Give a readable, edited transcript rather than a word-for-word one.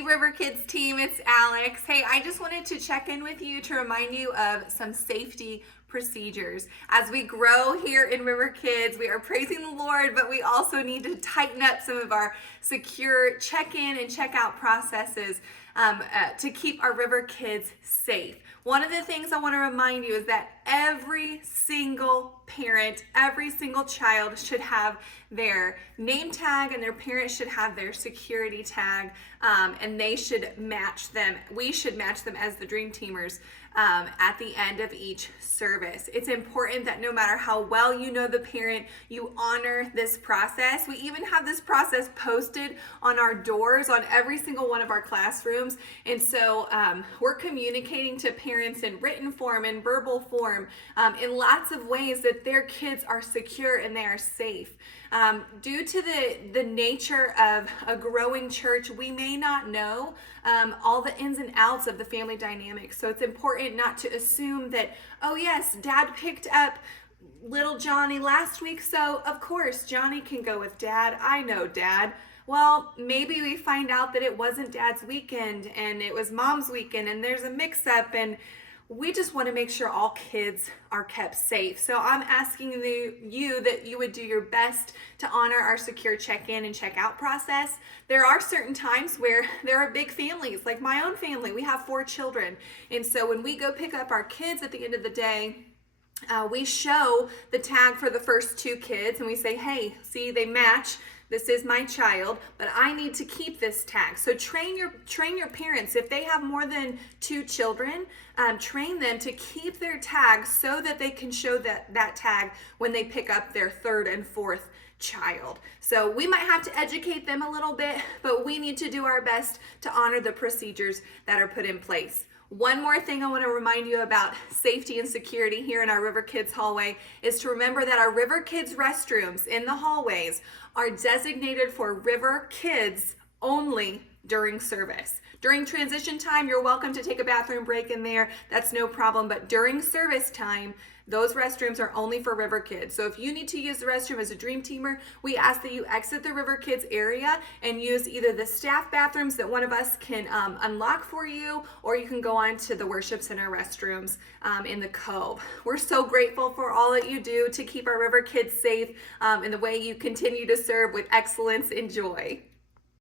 Hey River Kids team, it's Alex. Hey, I just wanted to check in with you to remind you of some safety procedures. As we grow here in River Kids, we are praising the Lord, but we also need to tighten up some of our secure check-in and check-out processes to keep our River Kids safe. One of the things I want to remind you is that every single parent, every single child should have their name tag, and their parents should have their security tag, and they should match them. We should match them as the Dream Teamers at the end of each service. It's important that no matter how well you know the parent, you honor this process. We even have this process posted on our doors on every single one of our classrooms. And so we're communicating to parents in written form and verbal form in lots of ways that their kids are secure and they are safe. Due to the nature of a growing church, we may not know all the ins and outs of the family dynamics. So it's important not to assume that, oh yes, Dad picked up little Johnny last week, so of course Johnny can go with Dad. I know Dad. Well, maybe we find out that it wasn't Dad's weekend and it was Mom's weekend, and there's a mix-up, and we just want to make sure all kids are kept safe. So I'm asking you that you would do your best to honor our secure check-in and check-out process. There are certain times where there are big families, like my own family. We have 4 children. And so when we go pick up our kids at the end of the day, we show the tag for the first 2 kids and we say, hey, see, they match. This is my child, but I need to keep this tag. So train your parents. If they have more than 2 children, train them to keep their tag so that they can show that tag when they pick up their 3rd and 4th child. So we might have to educate them a little bit, but we need to do our best to honor the procedures that are put in place. One more thing I want to remind you about safety and security here in our River Kids hallway is to remember that our River Kids restrooms in the hallways are designated for River Kids only during service. During transition time, you're welcome to take a bathroom break in there. That's no problem. But during service time, those restrooms are only for River Kids. So if you need to use the restroom as a Dream Teamer, we ask that you exit the River Kids area and use either the staff bathrooms that one of us can unlock for you, or you can go on to the Worship Center restrooms in the Cove. We're so grateful for all that you do to keep our River Kids safe and the way you continue to serve with excellence and joy.